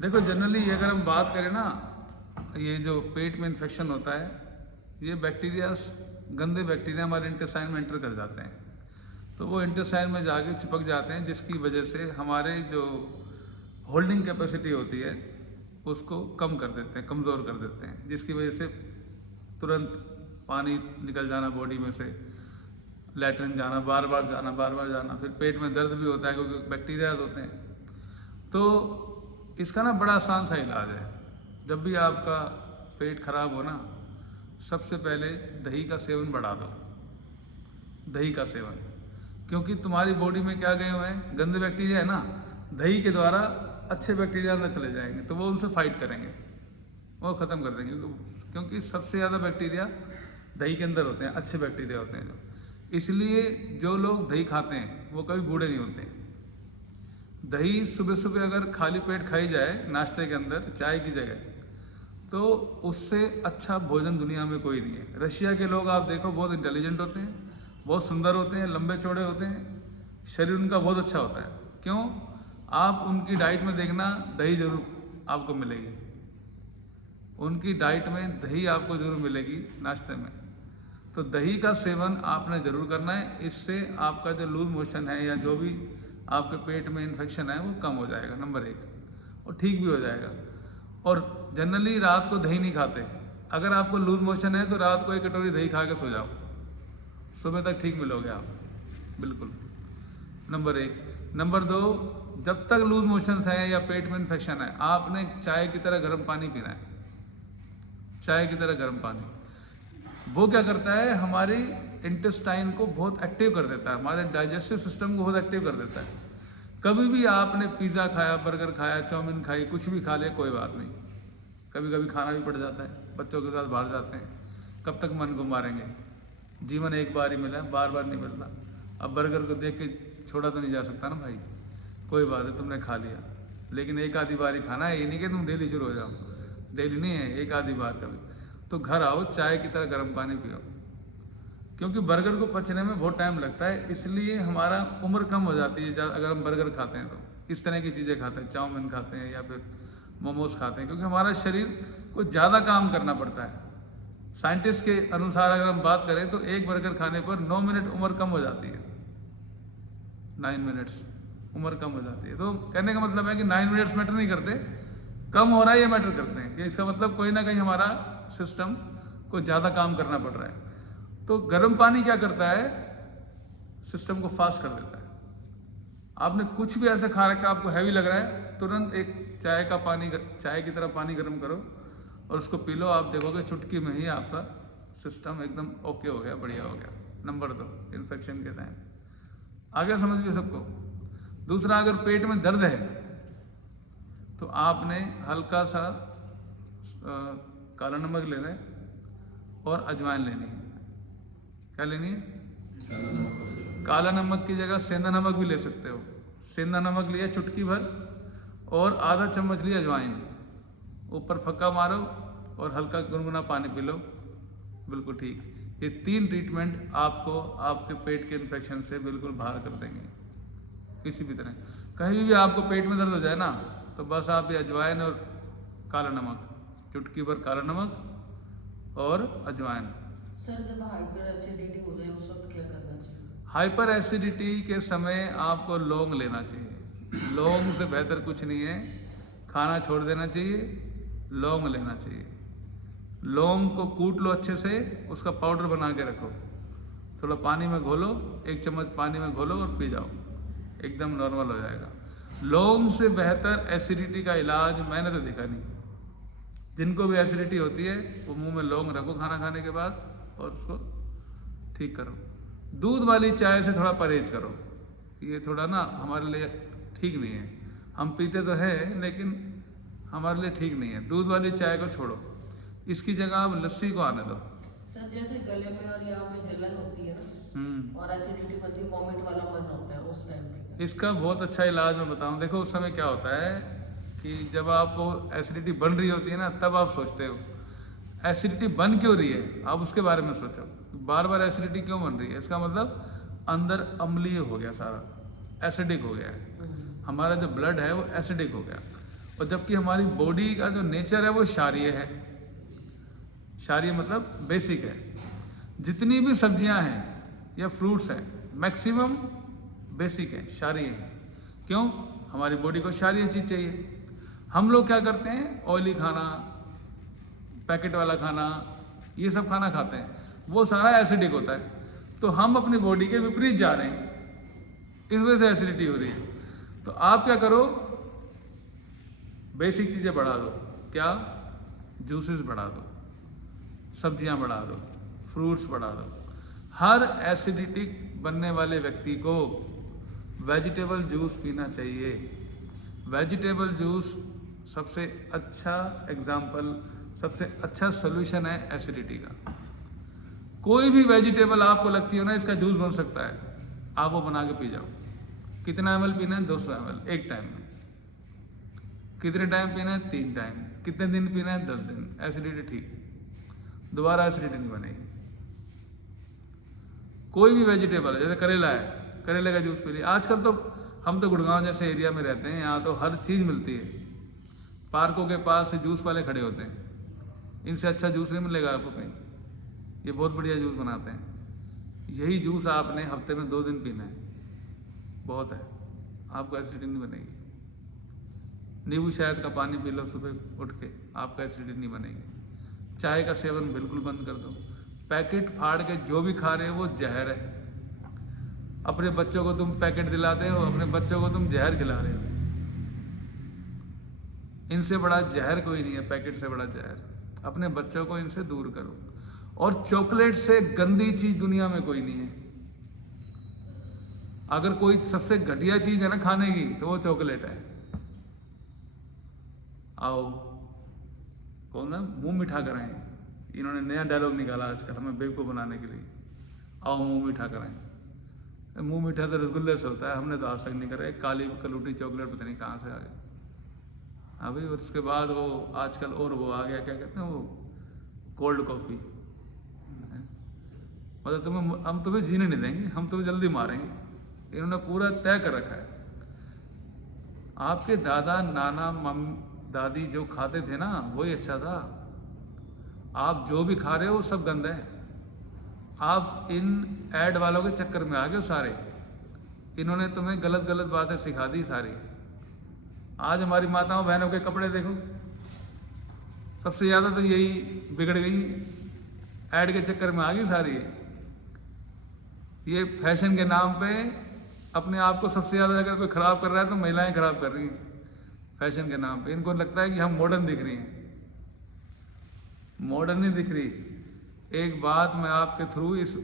देखो जनरली अगर हम बात करें ना, ये जो पेट में इन्फेक्शन होता है, ये बैक्टीरिया, गंदे बैक्टीरिया हमारे इंटेस्टाइन में एंटर कर जाते हैं, तो वो इंटेस्टाइन में जाके चिपक जाते हैं, जिसकी वजह से हमारे जो होल्डिंग कैपेसिटी होती है उसको कम कर देते हैं, कमज़ोर कर देते हैं, जिसकी वजह से तुरंत पानी निकल जाना बॉडी में से, लैट्रिन जाना, बार बार जाना, फिर पेट में दर्द भी होता है क्योंकि बैक्टीरिया होते हैं। तो इसका ना बड़ा आसान सा इलाज है। जब भी आपका पेट खराब हो ना, सबसे पहले दही का सेवन बढ़ा दो, दही का सेवन, क्योंकि तुम्हारी बॉडी में क्या गए हुए हैं, गंदे बैक्टीरिया है ना, दही के द्वारा अच्छे बैक्टीरिया अंदर चले जाएंगे, तो वो उनसे फाइट करेंगे, वो ख़त्म कर देंगे, क्योंकि सबसे ज़्यादा बैक्टीरिया दही के अंदर होते हैं, अच्छे बैक्टीरिया होते हैं जो। इसलिए जो लोग दही खाते हैं वो कभी बूढ़े नहीं होते। दही सुबह सुबह अगर खाली पेट खाई जाए नाश्ते के अंदर चाय की जगह, तो उससे अच्छा भोजन दुनिया में कोई नहीं है। रशिया के लोग आप देखो बहुत इंटेलिजेंट होते हैं, बहुत सुंदर होते हैं, लंबे चौड़े होते हैं, शरीर उनका बहुत अच्छा होता है। क्यों? आप उनकी डाइट में देखना, दही जरूर आपको मिलेगी, उनकी डाइट में दही आपको जरूर मिलेगी नाश्ते में। तो दही का सेवन आपने ज़रूर करना है, इससे आपका जो लूज मोशन है या जो भी आपके पेट में इन्फेक्शन है वो कम हो जाएगा, नंबर 1, और ठीक भी हो जाएगा। और जनरली रात को दही नहीं खाते। अगर आपको लूज मोशन है तो रात को 1 कटोरी दही खा के सो जाओ, सुबह तक ठीक मिलोगे आप, बिल्कुल, नंबर 1। नंबर 2, जब तक लूज मोशन है या पेट में इन्फेक्शन है, आपने चाय की तरह गर्म पानी पीना है, चाय की तरह गर्म पानी। वो क्या करता है, हमारी इंटेस्टाइन को बहुत एक्टिव कर देता है, हमारे डाइजेस्टिव सिस्टम को बहुत एक्टिव कर देता है। कभी भी आपने पिज़्ज़ा खाया, बर्गर खाया, चाउमीन खाई, कुछ भी खा ले, कोई बात नहीं, कभी कभी खाना भी पड़ जाता है, बच्चों के साथ बाहर जाते हैं, कब तक मन को मारेंगे, जीवन एक बार ही मिला है, बार बार नहीं मिलता। अब बर्गर को देख के छोड़ा तो नहीं जा सकता ना भाई, कोई बात है तुमने खा लिया, लेकिन एक आधी बार ही खाना है, ये नहीं कि तुम डेली शुरू हो जाओ, डेली नहीं है, एक आधी बार कभी। तो घर आओ, चाय की तरह गर्म पानी पियो, क्योंकि बर्गर को पचने में बहुत टाइम लगता है, इसलिए हमारा उम्र कम हो जाती है अगर हम बर्गर खाते हैं तो, इस तरह की चीज़ें खाते हैं, चाउमीन खाते हैं या फिर मोमोज खाते हैं, क्योंकि हमारा शरीर को ज़्यादा काम करना पड़ता है। साइंटिस्ट के अनुसार अगर हम बात करें तो एक बर्गर खाने पर 9 मिनट उम्र कम हो जाती है, 9 मिनट्स उम्र कम हो जाती है। तो कहने का मतलब है कि 9 मिनट्स मैटर नहीं करते, कम हो रहा है ये मैटर करते हैं, कि इसका मतलब कोई ना कहीं हमारा सिस्टम को ज़्यादा काम करना पड़ रहा है। तो गर्म पानी क्या करता है, सिस्टम को फास्ट कर देता है। आपने कुछ भी ऐसा खा रखा, आपको हैवी लग रहा है, तुरंत एक चाय की तरह पानी गर्म करो और उसको पी लो, आप देखोगे चुटकी में ही आपका सिस्टम एकदम ओके हो गया, बढ़िया हो गया। नंबर 2, इन्फेक्शन के टाइम आगे समझ गए सबको। दूसरा, अगर पेट में दर्द है तो आपने हल्का सा काला नमक लेना है और अजवाइन लेनी है। क्या लेनी है? काला नमक की जगह सेंधा नमक भी ले सकते हो। सेंधा नमक लिया चुटकी भर और आधा चम्मच लिया अजवाइन, ऊपर फक्का मारो और हल्का गुनगुना पानी पी लो, बिल्कुल ठीक। ये 3 ट्रीटमेंट आपको आपके पेट के इन्फेक्शन से बिल्कुल बाहर कर देंगे। किसी भी तरह कहीं भी आपको पेट में दर्द हो जाए ना, तो बस आप ये अजवाइन और काला नमक, चुटकी भर काला नमक और अजवाइन। सर, जब हाइपर एसिडिटी हो जाए उस वक्त क्या करना चाहिए? हाइपर एसिडिटी के समय आपको लौंग लेना चाहिए, लौंग से बेहतर कुछ नहीं है। खाना छोड़ देना चाहिए, लौंग लेना चाहिए। लौंग को कूट लो अच्छे से, उसका पाउडर बना के रखो, थोड़ा पानी में घोलो, 1 चम्मच पानी में घोलो और पी जाओ, एकदम नॉर्मल हो जाएगा। लौंग से बेहतर एसिडिटी का इलाज मैंने तो देखा नहीं। जिनको भी एसिडिटी होती है वो मुंह में लौंग रखो खाना खाने के बाद और उसको ठीक करो। दूध वाली चाय से थोड़ा परहेज करो, ये थोड़ा ना हमारे लिए ठीक नहीं है। हम पीते तो है लेकिन हमारे लिए ठीक नहीं है, दूध वाली चाय को छोड़ो, इसकी जगह आप लस्सी को आने दो। सर, जैसे गले में और यहाँ में जलन होती है ना और एसिडिटी बनती है, वॉमिट वाला मन होता है, उस टाइम पे इसका बहुत अच्छा इलाज मैं बताऊं। देखो उस समय क्या होता है कि जब आपको एसिडिटी बन रही होती है ना, तब आप सोचते हो एसिडिटी बन क्यों रही है, आप उसके बारे में सोचो, बार बार एसिडिटी क्यों बन रही है। इसका मतलब अंदर अम्लीय हो गया, सारा एसिडिक हो गया है, हमारा जो ब्लड है वो एसिडिक हो गया। और जबकि हमारी बॉडी का जो नेचर है वो क्षारीय है। क्षारीय मतलब बेसिक है। जितनी भी सब्जियां हैं या फ्रूट्स हैं मैक्सिमम बेसिक है, क्षारीय है। क्यों? हमारी बॉडी को क्षारीय चीज चाहिए। हम लोग क्या करते हैं, ऑयली खाना, पैकेट वाला खाना, ये सब खाना खाते हैं, वो सारा एसिडिक होता है। तो हम अपनी बॉडी के विपरीत जा रहे हैं, इस वजह से एसिडिटी हो रही है। तो आप क्या करो, बेसिक चीजें बढ़ा दो। क्या? जूसेस बढ़ा दो, सब्जियां बढ़ा दो, फ्रूट्स बढ़ा दो। हर एसिडिटिक बनने वाले व्यक्ति को वेजिटेबल जूस पीना चाहिए। वेजिटेबल जूस सबसे अच्छा एग्जाम्पल, सबसे अच्छा सोल्यूशन है एसिडिटी का। कोई भी वेजिटेबल आपको लगती हो ना इसका जूस बन सकता है, आप वो बना के पी जाओ। कितना ml पीना है? 200 ml एक टाइम में। कितने टाइम पीना है? 3 टाइम। कितने दिन पीना है? 10 दिन। एसिडिटी ठीक, दोबारा एसिडिटी नहीं बनेगी। कोई भी वेजिटेबल है, जैसे करेला है, करेले का जूस पी लिया। आजकल तो हम तो गुड़गांव जैसे एरिया में रहते हैं, यहाँ तो हर चीज़ मिलती है। पार्कों के पास से जूस वाले खड़े होते हैं, इनसे अच्छा जूस नहीं मिलेगा आपको कहीं। ये बहुत बढ़िया जूस बनाते हैं। यही जूस आपने हफ्ते में 2 दिन पीना है, बहुत है, आपको एसिडिटी नहीं बनेगी। नींबू शहद का पानी पी लो सुबह उठ के, आपका एसिडिटी नहीं बनेगी। चाय का सेवन बिल्कुल बंद कर दो। पैकेट फाड़ के जो भी खा रहे हो वो जहर है। अपने बच्चों को तुम पैकेट दिलाते हो, अपने बच्चों को तुम जहर खिला रहे हो। इनसे बड़ा जहर कोई नहीं है, पैकेट से बड़ा जहर। अपने बच्चों को इनसे दूर करो। और चॉकलेट से गंदी चीज दुनिया में कोई नहीं है। अगर कोई सबसे घटिया चीज है ना खाने की, तो वो चॉकलेट है। आओ, कौन ना मुंह मीठा कराएं, इन्होंने नया डायलॉग निकाला आजकल हमें बेवकूफ बनाने के लिए। आओ मुंह मीठा कराएं। मुंह मीठा तो रसगुल्ले से होता है, हमने तो आज तक नहीं करा। काली कलूटी चॉकलेट पता नहीं कहाँ से आ गई अभी। और उसके बाद वो आजकल और वो आ गया, क्या कहते हैं वो, कोल्ड कॉफी। मतलब तुम्हें, हम तुम्हें जीने नहीं देंगे, हम तुम्हें जल्दी मारेंगे। इन्होंने पूरा तय कर रखा है। आपके दादा नाना दादी जो खाते थे ना, वही अच्छा था। आप जो भी खा रहे हो वो सब गंदा है। आप इन ऐड वालों के चक्कर में आ गए हो सारे। इन्होंने तुम्हें गलत गलत बातें सिखा दी सारी। आज हमारी माताओं बहनों के कपड़े देखो, सबसे ज्यादा तो यही बिगड़ गई, ऐड के चक्कर में आ गई सारी। ये फैशन के नाम पे अपने आप को सबसे ज्यादा अगर कोई खराब कर रहा है तो महिलाएं खराब कर रही हैं फैशन के नाम पे। इनको लगता है कि हम मॉडर्न दिख रही हैं। मॉडर्न नहीं दिख रही। एक बात मैं आपके थ्रू इस